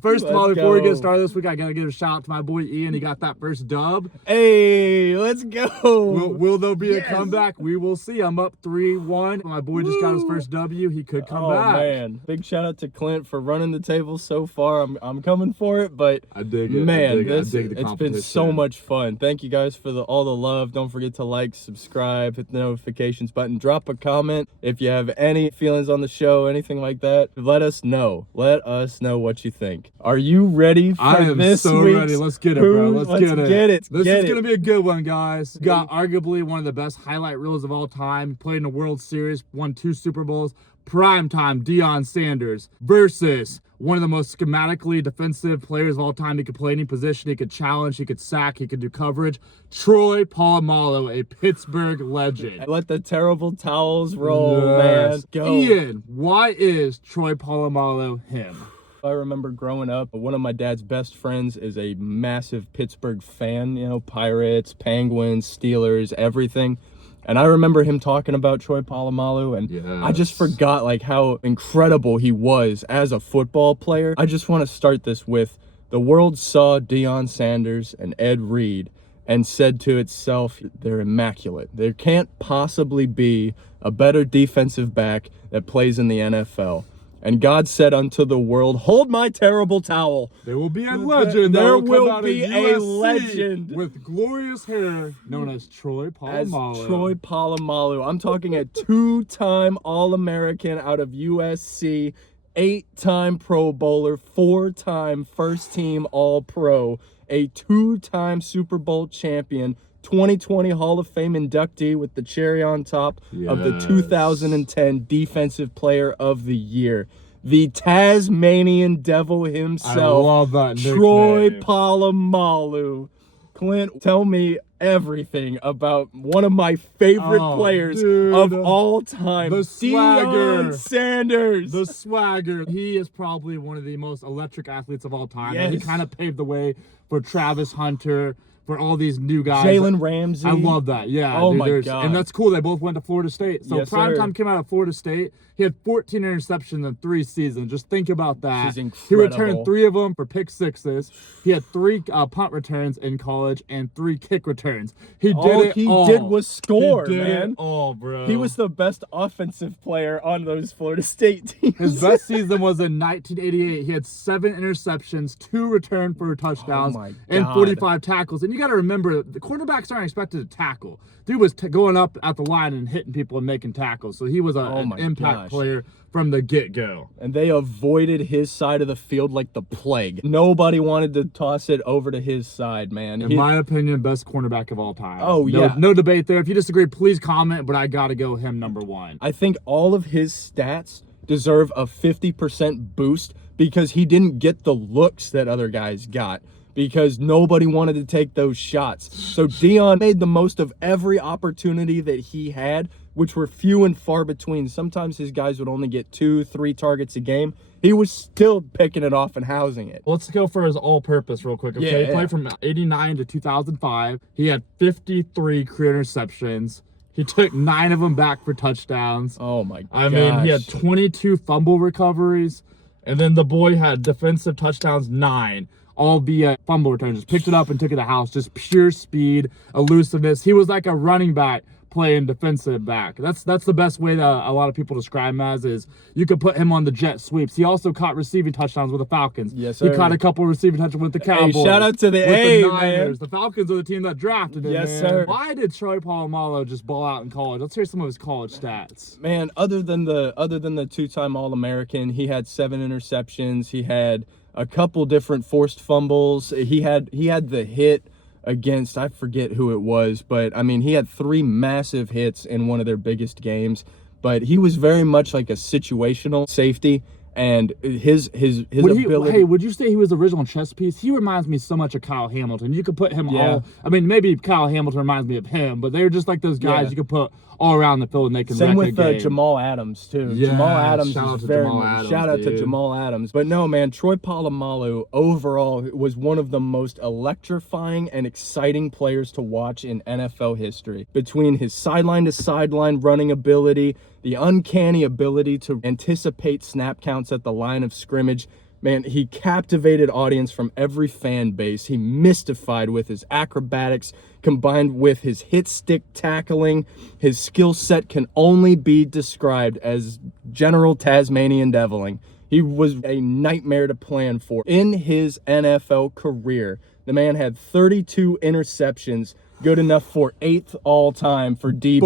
First of all, before we get started this week, I got to give a shout out to my boy Ian. He got that first dub. Hey, let's go. Will there be a comeback? We will see. I'm up 3-1. My boy just got his first W. He could come back. Oh, man. Big shout out to Clint for running the table so far. I'm coming for it, but I dig it. Man, I dig the it's been so much fun. Thank you guys for all the love. Don't forget to like, subscribe, hit the notifications button, drop a comment. If you have any feelings on the show, anything like that, let us know. Let us know what you think. Are you ready for this so week's ready. Let's get it, bro. Let's get it. This is going to be a good one, guys. Got arguably one of the best highlight reels of all time. Played in a World Series, won 2 Super Bowls. Primetime Deion Sanders versus one of the most schematically defensive players of all time. He could play any position. He could challenge. He could sack. He could do coverage. Troy Polamalu, a Pittsburgh legend. Let the terrible towels roll, man. Go. Ian, why is Troy Polamalu him? I remember growing up, one of my dad's best friends is a massive Pittsburgh fan, you know, Pirates, Penguins, Steelers, everything. And I remember him talking about Troy Polamalu, and I just forgot like how incredible he was as a football player. I just want to start this with the world saw Deion Sanders and Ed Reed and said to itself, they're immaculate. There can't possibly be a better defensive back that plays in the NFL. And God said unto the world, hold my terrible towel. There will be a legend. There will be a legend. With glorious hair known as Troy Polamalu. Troy Polamalu. I'm talking a 2-time All-American out of USC, 8-time Pro Bowler, 4-time first-team All-Pro, a 2-time Super Bowl champion, 2020 Hall of Fame inductee with the cherry on top of the 2010 Defensive Player of the Year. The Tasmanian Devil himself. I love that nickname. Troy Polamalu. Clint, tell me everything about one of my favorite players of all time. The swagger. Deion Sanders. The swagger. He is probably one of the most electric athletes of all time. Yes. He kind of paved the way for Travis Hunter, for all these new guys. Jalen Ramsey. I love that. Yeah. Oh, dude, my God. And that's cool. They both went to Florida State. So yes, Primetime came out of Florida State. He had 14 interceptions in 3 seasons. Just think about that. This is incredible. He returned 3 of them for pick sixes. He had 3 punt returns in college and 3 kick returns. All he did was score, he did man. It all, bro. He was the best offensive player on those Florida State teams. His best season was in 1988. He had 7 interceptions, 2 returned for touchdowns, and 45 tackles. And you got to remember, the quarterbacks aren't expected to tackle. Dude was going up at the line and hitting people and making tackles. So he was an impact player from the get-go. And they avoided his side of the field like the plague. Nobody wanted to toss it over to his side, man. In my opinion, best cornerback of all time. Oh, yeah. No debate there. If you disagree, please comment, but I got to go him number 1. I think all of his stats deserve a 50% boost because he didn't get the looks that other guys got, because nobody wanted to take those shots. So Deion made the most of every opportunity that he had, which were few and far between. Sometimes his guys would only get 2-3 targets a game. He was still picking it off and housing it. Let's go for his all-purpose real quick. Okay, he played from 89 to 2005. He had 53 career interceptions. He took 9 of them back for touchdowns. Oh, my gosh. I mean, he had 22 fumble recoveries. And then the boy had defensive touchdowns, 9. All via fumble returns. Just picked it up and took it to the house. Just pure speed, elusiveness. He was like a running back playing defensive back. That's the best way that a lot of people describe him as, is you could put him on the jet sweeps. He also caught receiving touchdowns with the Falcons. Yes, sir. He caught a couple receiving touchdowns with the Cowboys. Hey, shout out to the Niners. man. The Falcons are the team that drafted him. Yes, man. sir. Why did Troy Polamalu just ball out in college? Let's hear some of his college stats. Man, other than the 2-time All-American, he had 7 interceptions. He had a couple different forced fumbles. He had the hit against, I forget who it was, but I mean, he had 3 massive hits in one of their biggest games. But he was very much like a situational safety, and his ability. Hey, would you say he was the original chess piece? He reminds me so much of Kyle Hamilton. You could put him all. I mean, maybe Kyle Hamilton reminds me of him, but they're just like those guys you could put all around the field and they can Same wreck with a game. Jamal Adams too. Yeah, Jamal Adams shout is out to very Jamal Adams, shout out to dude. Jamal Adams. But no, man, Troy Polamalu overall was one of the most electrifying and exciting players to watch in NFL history. Between his sideline to sideline running ability, the uncanny ability to anticipate snap counts at the line of scrimmage, Man, he captivated audience from every fan base. He mystified with his acrobatics, combined with his hit stick tackling. His skill set can only be described as general Tasmanian deviling. He was a nightmare to plan for. In his NFL career, the man had 32 interceptions, good enough for 8th all-time for DBs.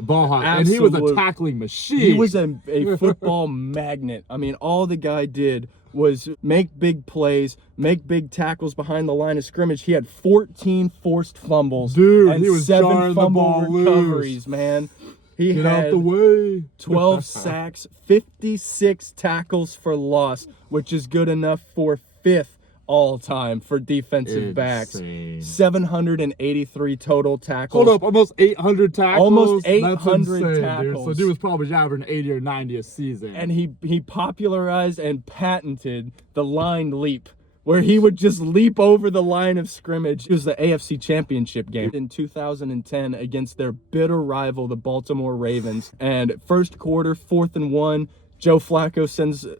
Ball hot. And he was a tackling machine. He was a football magnet. I mean, all the guy did was make big plays, make big tackles behind the line of scrimmage. He had 14 forced fumbles. Dude, and he was 7 fumble recoveries, loose. man. He Get had out the way. 12 sacks, 56 tackles for loss, which is good enough for 5th all-time for defensive backs. 783 total tackles. Hold up, almost 800 tackles. Almost That's 800 insane, tackles. Dude. So dude was probably averaging 80 or 90 a season. And he popularized and patented the line leap, where he would just leap over the line of scrimmage. It was the AFC Championship game in 2010 against their bitter rival, the Baltimore Ravens. And first quarter, 4th and 1, Joe Flacco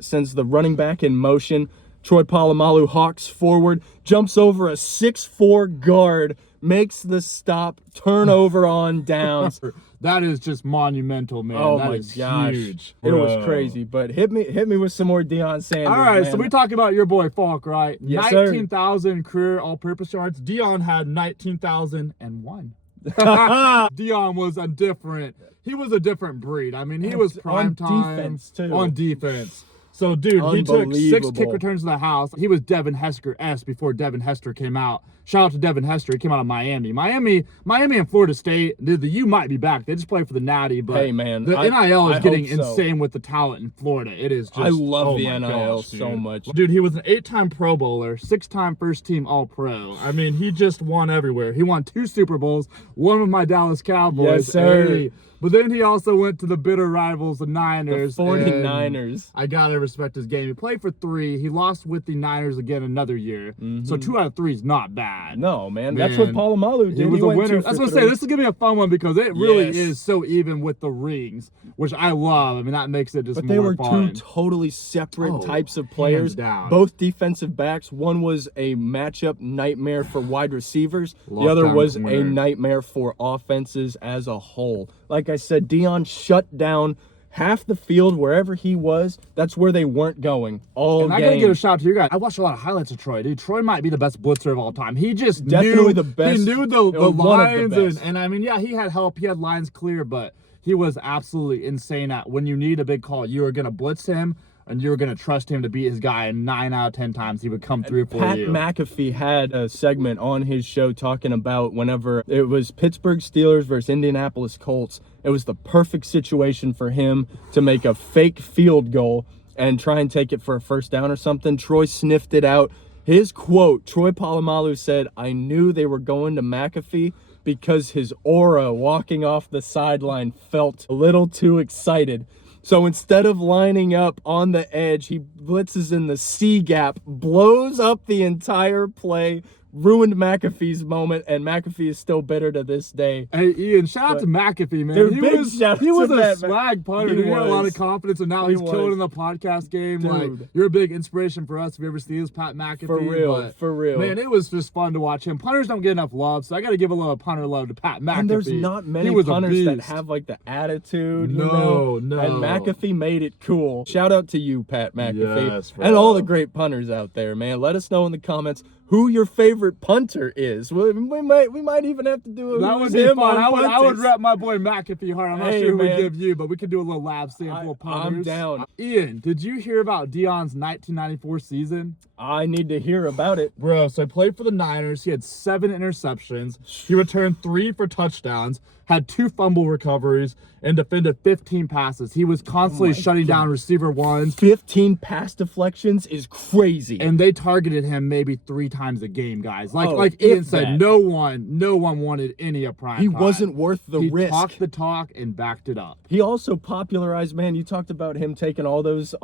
sends the running back in motion. Troy Polamalu hawks forward, jumps over a 6'4" guard, makes the stop, turnover on downs. That is just monumental, man. Oh that my is gosh. Huge. It was crazy. But hit me with some more Deion Sanders. All right, man. so we talking about your boy Falk, right? Yes, 19,000 career all-purpose yards. Deion had 19,001. Deion was a different. He was a different breed. I mean, he was prime time defense too. On defense. So, dude, he took 6 kick returns to the house. He was Devin Hester-esque before Devin Hester came out. Shout out to Devin Hester. He came out of Miami. Miami and Florida State, the U might be back. They just play for the Natty, but hey, man, the NIL is getting so. insane with the talent in Florida. It is just, I love the NIL gosh, so much. Dude, he was an 8-time Pro Bowler, 6-time first-team All-Pro. I mean, he just won everywhere. He won 2 Super Bowls, one with my Dallas Cowboys. Yes, sir. Hey. But then he also went to the bitter rivals, the Niners. The 49ers. I gotta respect his game. He played for 3. He lost with the Niners again another year. So 2 out of 3 is not bad. No, man. That's what Polamalu did. He was a went winner. 2 That's for what I 3. say. This is gonna be a fun one because it really Yes. is so even with the rings, which I love. I mean, that makes it just But more they were fun. 2 totally separate Oh, types of players. hands down. Both defensive backs. One was a matchup nightmare for wide receivers. The other Lockdown was corner. a nightmare for offenses as a whole. Like I said, Deion shut down half the field wherever he was. That's where they weren't going all And I gotta give a shout out to you guys. I watched a lot of highlights of Troy, dude. Troy might be the best blitzer of all time. He just Definitely knew the best. He knew the one of the lines, best. and I mean, yeah, he had help. He had lines clear, but he was absolutely insane at when you need a big call. You were gonna blitz him, and you were gonna trust him to beat his guy. And 9 out of 10 times he would come through for Pat you. McAfee had a segment on his show talking about whenever it was Pittsburgh Steelers versus Indianapolis Colts, it was the perfect situation for him to make a fake field goal and try and take it for a first down or something. Troy sniffed it out. His quote, Troy Polamalu said, "I knew they were going to McAfee because his aura walking off the sideline felt a little too excited." So instead of lining up on the edge, he blitzes in the C gap, blows up the entire play, ruined McAfee's moment, and McAfee is still bitter to this day. Hey, Ian, shout out to McAfee, man. Dude, he big was shout out a to that, swag punter. He He had a lot was. of confidence, and now He he's killing was. in the podcast game. Dude. Like, you're a big inspiration for us if you ever see this, Pat McAfee. For real, but, for real. Man, it was just fun to watch him. Punters don't get enough love, so I got to give a little punter love to Pat McAfee. And there's not He many was a punters that beast. have like the attitude, you No, know? no. And McAfee made it cool. Shout out to you, Pat McAfee. Yes, bro. And all the great punters out there, man. Let us know in the comments who your favorite punter is. We might even have to do a That would who's be him fun. on I would punters. rep my boy McAfee hard. I'm not Hey, sure who would man. give you, but we could do a little lab sample of punters. I'm down. Ian, did you hear about Deion's 1994 season? I need to hear about it. Bro, so I played for the Niners. He had 7 interceptions. He returned 3 for touchdowns, had 2 fumble recoveries, and defended 15 passes. He was constantly shutting down receiver ones. 15 pass deflections is crazy. And they targeted him maybe 3 times a game, guys. Like Oh, like if Ian said, that. no one wanted any of prime He time. wasn't worth the He risk. talked the talk and backed it up. He also popularized, man, you talked about him taking all those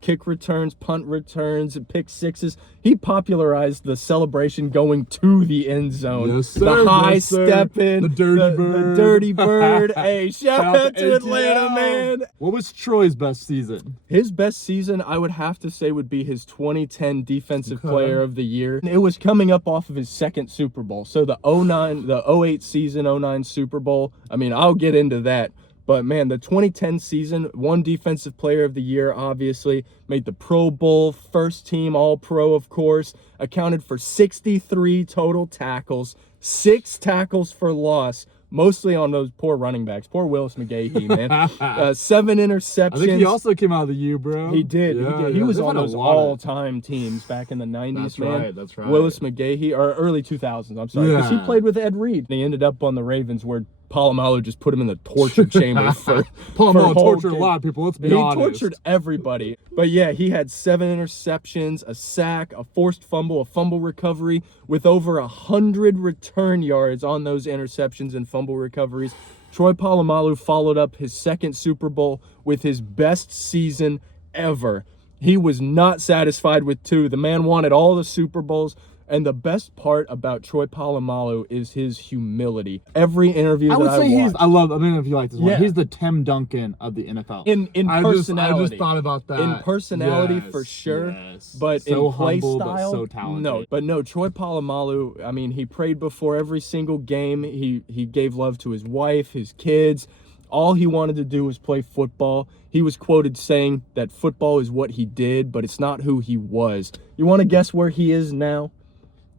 kick returns, punt returns, and pick sixes. He popularized the celebration going to the end zone. Yes, sir. The high Yes, sir. step in, The dirty bird. Dirty Bird. Hey, shout out to Atlanta, ATL. man. What was Troy's best season? His best season, I would have to say, would be his 2010 Defensive Okay. Player of the Year. It was coming up off of his second Super Bowl. So the 08 season, 09 Super Bowl. I mean, I'll get into that. But, man, the 2010 season, won Defensive Player of the Year, obviously. Made the Pro Bowl, first team All-Pro, of course. Accounted for 63 total tackles, 6 tackles for loss. Mostly on those poor running backs. Poor Willis McGahee, man. 7 interceptions. I think he also came out of the U, bro. He did. Yeah, He was they've on had a those lot of- all-time teams back in the 90s, man. That's right. Willis McGahee, or early 2000s, I'm sorry. Because he Yeah. played with Ed Reed. And he ended up on the Ravens where Polamalu just put him in the torture chamber for Polamalu whole tortured a game. lot of people, let's be He honest. tortured everybody. But yeah, he had 7 interceptions, a sack, a forced fumble, a fumble recovery with over 100 return yards on those interceptions and fumble recoveries. Troy Polamalu followed up his second Super Bowl with his best season ever. He was not satisfied with 2. The man wanted all the Super Bowls. And the best part about Troy Polamalu is his humility. Every interview I would that say watched, I don't know if you like this one. Yeah. He's the Tim Duncan of the NFL. in I personality. just thought about that. In personality, Yes, for sure, yes. but so in play humble, style, but so talented. no. Troy Polamalu, I mean, he prayed before every single game. He gave love to his wife, his kids. All he wanted to do was play football. He was quoted saying that football is what he did, but it's not who he was. You want to guess where he is now?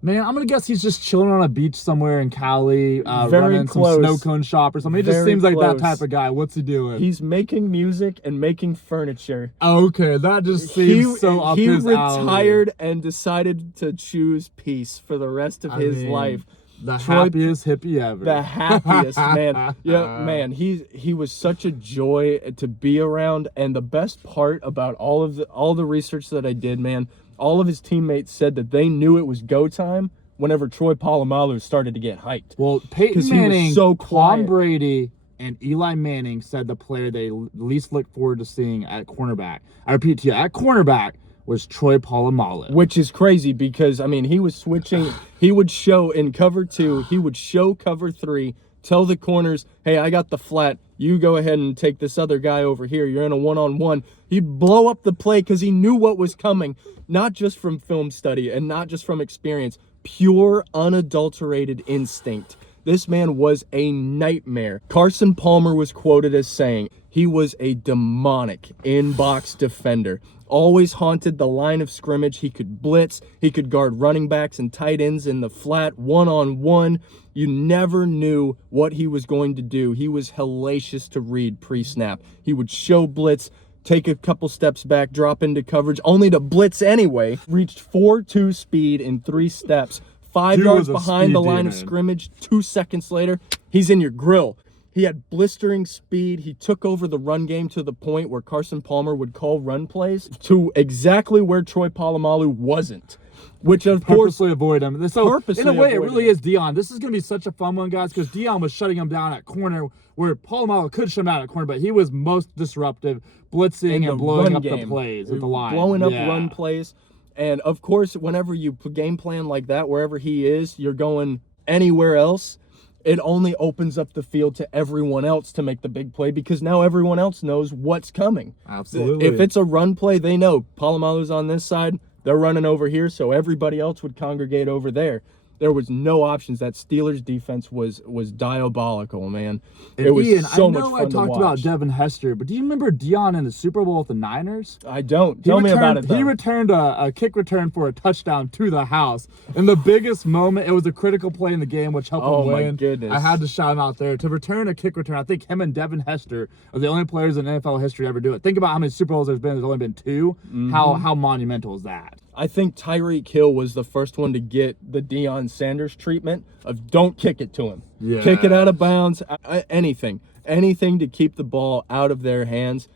Man, I'm gonna guess he's just chilling on a beach somewhere in Cali, Very running close. some snow cone shop or something. He just Very seems like that close. type of guy. What's he doing? He's making music and making furniture. Okay, that just seems so up he his alley. retired and decided to choose peace for the rest of his life. The Troy- happiest hippie ever. The happiest, man. Yeah, man. He was such a joy to be around, and the best part about all the research that I did, man, all of his teammates said that they knew it was go time whenever Troy Polamalu started to get hyped. Well, Peyton 'Cause he was Manning, so Tom quiet. Brady, and Eli Manning said the player they least look forward to seeing at cornerback. I repeat to you, at cornerback was Troy Polamalu. Which is crazy because, I mean, he was switching. He would show in cover 2, he would show cover 3, tell the corners, hey, I got the flat. You go ahead and take this other guy over here. You're in a one-on-one. He'd blow up the play because he knew what was coming, not just from film study and not just from experience. Pure, unadulterated instinct. This man was a nightmare. Carson Palmer was quoted as saying, he was a demonic in-box defender. Always haunted the line of scrimmage. He could blitz. He could guard running backs and tight ends in the flat, one-on-one. You never knew what he was going to do. He was hellacious to read pre-snap. He would show blitz, take a couple steps back, drop into coverage, only to blitz anyway. Reached 4.2 speed in 3 steps. 5 Dude yards was a behind speed the line of demon. scrimmage. 2 seconds later, he's in your grill. He had blistering speed. He took over the run game to the point where Carson Palmer would call run plays to exactly where Troy Polamalu wasn't. Which, of course, Purposely avoid him. So, Purposely in a way, it avoid really him. is Deion. This is going to be such a fun one, guys, because Deion was shutting him down at corner, where Polamalu could shut him down at corner, but he was most disruptive, blitzing in and the blowing run up game. the plays with the line. Blowing up Yeah. run plays. And, of course, whenever you game plan like that, wherever he is, you're going anywhere else. It only opens up the field to everyone else to make the big play because now everyone else knows what's coming. Absolutely. If it's a run play, they know Polamalu's on this side. They're running over here, so everybody else would congregate over there. There was no options. That Steelers defense was diabolical, man. And It was Ian, so I much know fun I to talked watch. about Devin Hester, but do you remember Deion in the Super Bowl with the Niners? I don't. Tell me about it, though. He returned a kick return for a touchdown to the house. In the biggest moment, it was a critical play in the game, which helped Oh, him my win. goodness. I had to shout him out there. To return a kick return, I think him and Devin Hester are the only players in NFL history to ever do it. Think about how many Super Bowls there's been. There's only been 2. Mm-hmm. How monumental is that? I think Tyreek Hill was the first one to get the Deion Sanders treatment of don't kick it to him. Yeah. Kick it out of bounds, anything to keep the ball out of their hands.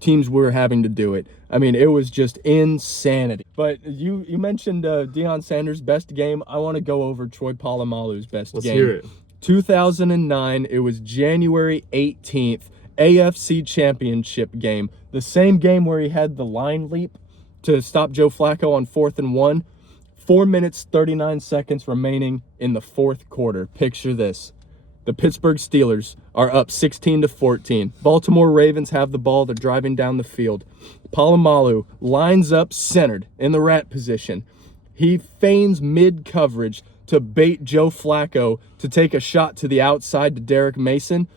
Teams were having to do it. I mean, it was just insanity. But you mentioned Deion Sanders' best game. I want to go over Troy Polamalu's best Let's game. hear it. 2009, it was January 18th, AFC Championship game. The same game where he had the line leap to stop Joe Flacco on 4th and 1. 4 minutes, 39 seconds remaining in the 4th quarter. Picture this. The Pittsburgh Steelers are up 16-14. Baltimore Ravens have the ball. They're driving down the field. Polamalu lines up centered in the rat position. He feigns mid-coverage to bait Joe Flacco to take a shot to the outside to Derek Mason.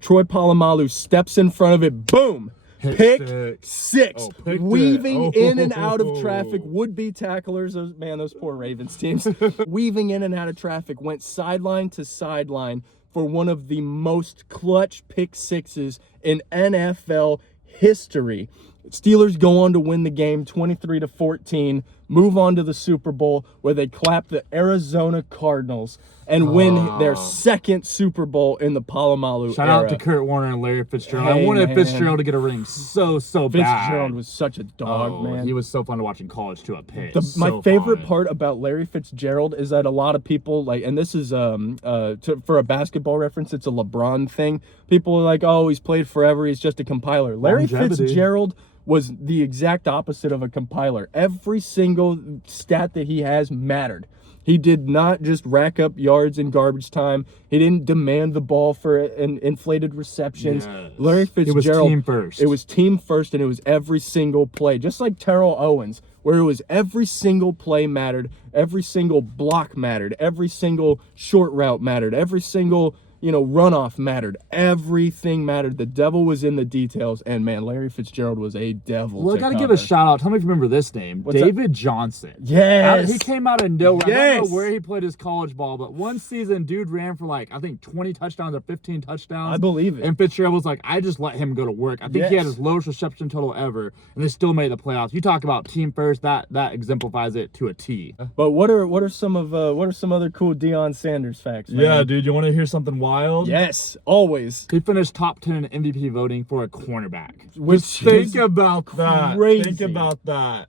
Troy Polamalu steps in front of it. Boom! Pick six. Weaving in and out of traffic. Would-be tacklers. Those poor Ravens teams. Weaving in and out of traffic. Went sideline to sideline for one of the most clutch pick sixes in NFL history. Steelers go on to win the game 23-14, move on to the Super Bowl where they clap the Arizona Cardinals and win their second Super Bowl in the Polamalu Shout era. out to Kurt Warner and Larry Fitzgerald. Hey, I wanted man. Fitzgerald to get a ring so bad. Fitzgerald was such a dog, man. He was so fun to watch in college too at Pitt. My favorite part about Larry Fitzgerald is that a lot of people like, and this is for a basketball reference, it's a LeBron thing. People are like, oh, he's played forever, he's just a compiler. Larry Fitzgerald was the exact opposite of a compiler. Every single stat that he has mattered. He did not just rack up yards in garbage time. He didn't demand the ball for an inflated receptions. Yes. Larry Fitzgerald. It was team first. It was team first, and it was every single play. Just like Terrell Owens, where it was every single play mattered, every single block mattered, every single short route mattered, every single runoff mattered. Everything mattered. The devil was in the details, and man, Larry Fitzgerald was a devil. Well, I gotta give a shout out. Tell me if you remember this name, David Johnson. Yes, he came out of nowhere. I don't know where he played his college ball, but one season, dude ran for I think 20 touchdowns or 15 touchdowns. I believe it. And Fitzgerald was like, I just let him go to work. I think he had his lowest reception total ever, and they still made the playoffs. You talk about team first, that exemplifies it to a T. But what are some other cool Deion Sanders facts, man? Yeah, dude, you want to hear something wild? Yes, always. He finished top 10 in MVP voting for a cornerback. Think about that. Crazy. Think about that.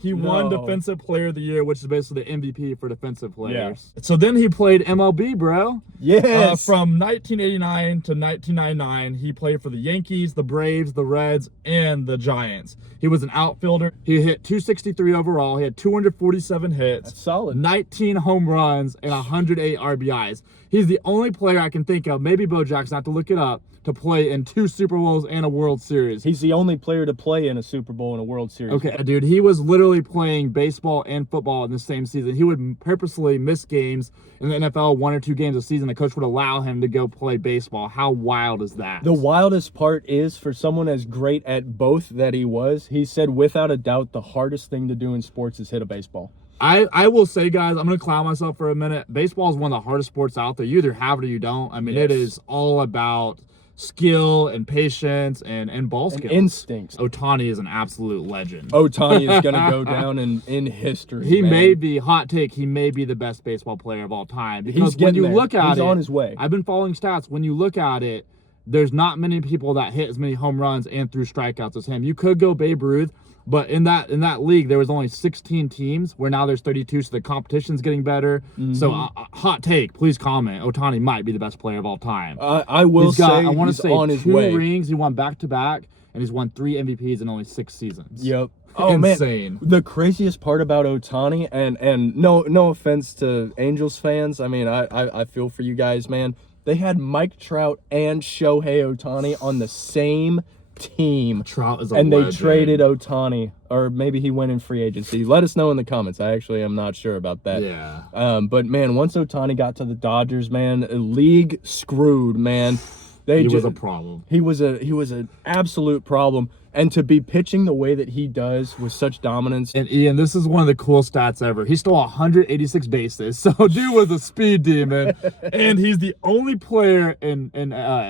He won Defensive Player of the Year, which is basically the MVP for defensive players. Yeah. So then he played MLB, bro. Yes. From 1989 to 1999, he played for the Yankees, the Braves, the Reds, and the Giants. He was an outfielder. He hit 263 overall. He had 247 hits. That's solid. 19 home runs and 108 RBIs. He's the only player I can think of, maybe Bo Jackson, I have to look it up, to play in 2 Super Bowls and a World Series. He's the only player to play in a Super Bowl and a World Series. Okay, dude, he was literally playing baseball and football in the same season. He would purposely miss games in the NFL, 1 or 2 games a season. The coach would allow him to go play baseball. How wild is that? The wildest part is, for someone as great at both that he was, he said without a doubt the hardest thing to do in sports is hit a baseball. I will say, guys, I'm going to clown myself for a minute. Baseball is one of the hardest sports out there. You either have it or you don't. I mean, It is all about skill and patience and ball skills. Instincts. Ohtani is an absolute legend. Ohtani is going to go down in history. He may be, hot take, he may be the best baseball player of all time. Because He's when you there. look at He's it, on his way. I've been following stats. When you look at it, there's not many people that hit as many home runs and threw strikeouts as him. You could go Babe Ruth, but in that league, there was only 16 teams, where now there's 32, so the competition's getting better. Mm-hmm. So, hot take, please comment. Ohtani might be the best player of all time. I want to say on his way. 2 rings. He won back-to-back, and he's won 3 MVPs in only 6 seasons. Yep. Oh, insane. Man. The craziest part about Ohtani, and no offense to Angels fans, I mean, I feel for you guys, man. They had Mike Trout and Shohei Ohtani on the same team. Trout is and legend. They traded Ohtani, or maybe he went in free agency. Let us know in the comments. I actually am not sure about that. Yeah. But man, once Ohtani got to the Dodgers, man, league screwed, man. He was a problem. He was an absolute problem. And to be pitching the way that he does with such dominance. And Ian, this is one of the cool stats ever. He stole 186 bases. So dude was a speed demon. And he's the only player in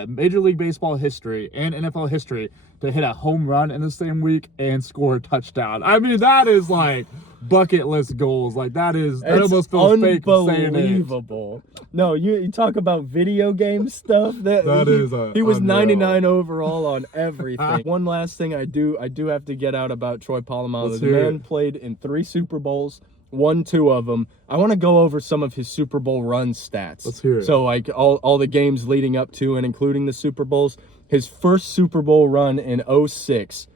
Major League Baseball history and NFL history to hit a home run in the same week and score a touchdown. I mean, that is like bucket list goals. Like that almost feels fake saying it. Unbelievable. No, you talk about video game stuff. He was unreal. 99 overall on everything. One last thing I do have to get out about Troy Polamalu. The man played in 3 Super Bowls, won 2 of them. I want to go over some of his Super Bowl run stats. Let's hear it. So like all the games leading up to and including the Super Bowls. His first Super Bowl run in 2006,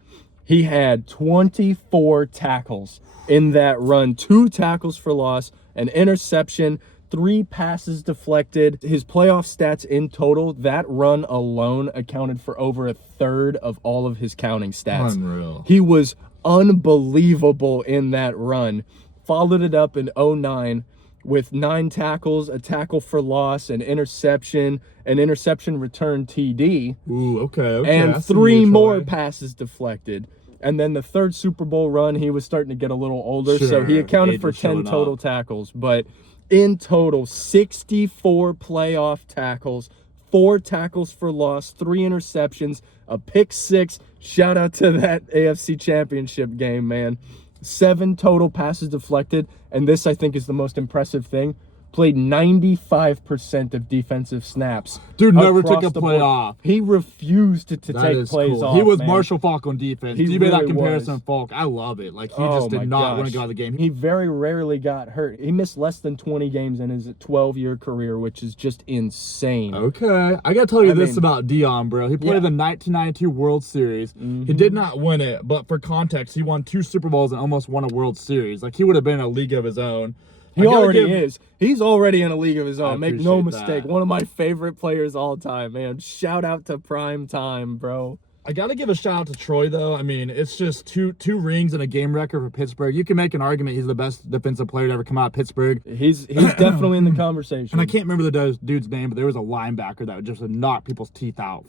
he had 24 tackles in that run, 2 tackles for loss, an interception, 3 passes deflected. His playoff stats in total, that run alone accounted for over a third of all of his counting stats. Unreal. He was unbelievable in that run. Followed it up in 09 with 9 tackles, a tackle for loss, an interception return TD. Ooh, okay. And 3 more passes deflected. And then the third Super Bowl run, he was starting to get a little older, so he accounted for 10 total tackles. But in total, 64 playoff tackles, 4 tackles for loss, 3 interceptions, a pick 6. Shout out to that AFC Championship game, man. 7 total passes deflected, and this, I think, is the most impressive thing. Played 95% of defensive snaps. Dude never took a play off. He refused to take plays off. He was man. Marshall Faulk on defense. He You made that really comparison, was. Faulk. I love it. Like, he just did not want to go out of the game. He very rarely got hurt. He missed less than 20 games in his 12-year career, which is just insane. Okay. I got to tell you this about Deion, bro. He played the 1992 World Series. He did not win it, but for context, he won 2 Super Bowls and almost won a World Series. Like, he would have been in a league of his own. He already is. He's already in a league of his own. Make no mistake. That. One of my favorite players all time, man. Shout out to Prime Time, bro. I got to give a shout out to Troy, though. I mean, it's just two rings and a game record for Pittsburgh. You can make an argument he's the best defensive player to ever come out of Pittsburgh. He's definitely in the conversation. And I can't remember the dude's name, but there was a linebacker that would just knock people's teeth out.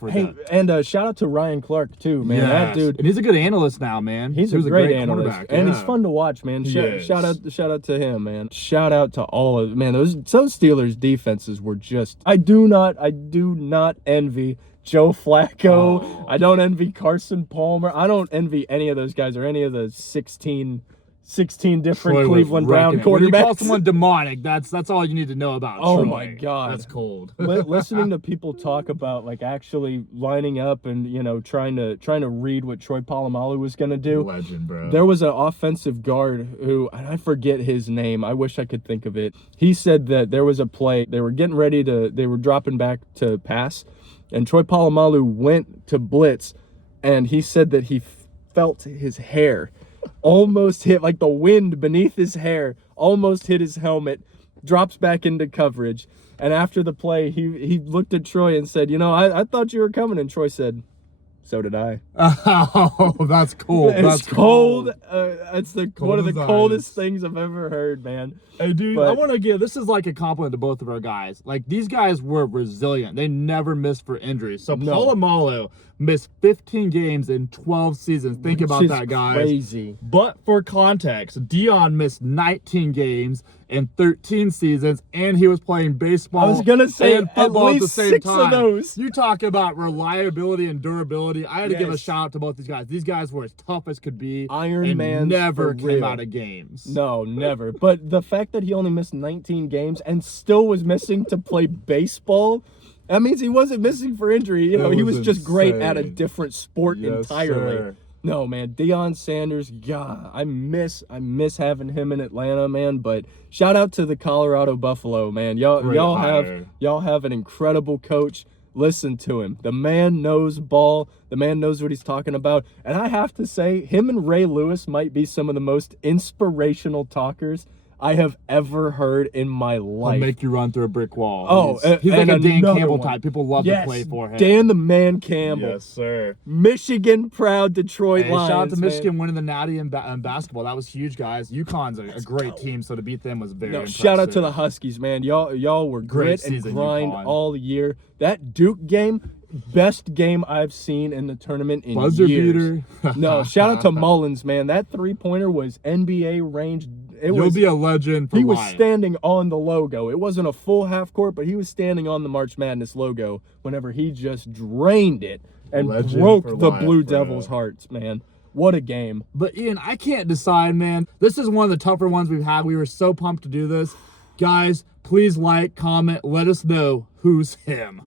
And shout out to Ryan Clark, too, man. Yes. That dude. And he's a good analyst now, man. He's a great analyst. And he's fun to watch, man. Shout out to him, man. Shout out to all of man. Those Steelers defenses were just I do not envy Joe Flacco. Oh. I don't envy Carson Palmer. I don't envy any of those guys or any of the 16 different Troy Cleveland Brown quarterbacks. When you call someone demonic, that's all you need to know about Oh Troy. my God. That's cold. Listening to people talk about like actually lining up and, you know, trying to read what Troy Polamalu was going to do. Legend, bro. There was an offensive guard who, and I forget his name. I wish I could think of it. He said that there was a play. They were dropping back to pass. And Troy Polamalu went to blitz, and he said that he felt his hair almost hit, like the wind beneath his hair, almost hit his helmet, drops back into coverage. And after the play, he looked at Troy and said, you know, I thought you were coming. And Troy said, so did I. Oh, that's cool. It's cold. It's one of the coldest things I've ever heard, man. Hey, dude, I want to give, this is like a compliment to both of our guys. Like, these guys were resilient. They never missed for injuries. So, Polamalu missed 15 games in 12 seasons. Think about that, guys. Crazy. But for context, Deion missed 19 games in 13 seasons, and he was playing baseball. I was going to say and football at least at the same 6 time. of those. You talk about reliability and durability. I had to give a shout out to both these guys. These guys were as tough as could be. Iron Man never came out of games. No, never. But the fact that he only missed 19 games and still was missing to play baseball, that means he wasn't missing for injury. You know, he was just great at a different sport entirely. Sir. No, man, Deion Sanders, God, I miss having him in Atlanta, man. But shout out to the Colorado Buffalo, man. Y'all have an incredible coach. Listen to him. The man knows ball. The man knows what he's talking about. And I have to say, him and Ray Lewis might be some of the most inspirational talkers I have ever heard in my life. He'll make you run through a brick wall. Oh, he's like a Dan Campbell type. People love to play for him. Dan the Man Campbell. Yes, sir. Michigan proud Detroit Lions. Shout out to Michigan winning the Natty in basketball. That was huge, guys. UConn's a great team, so to beat them was very impressive. Shout out to the Huskies, man. Y'all were grit and grind all year. That Duke game, best game I've seen in the tournament in Buzzer years. Beater. No, shout out to Mullins, man. That 3-pointer was NBA range. You'll be a legend for life. He was standing on the logo. It wasn't a full half court, but he was standing on the March Madness logo whenever he just drained it and broke the Blue Devils' hearts, man. What a game. But, Ian, I can't decide, man. This is one of the tougher ones we've had. We were so pumped to do this. Guys, please like, comment, let us know who's him.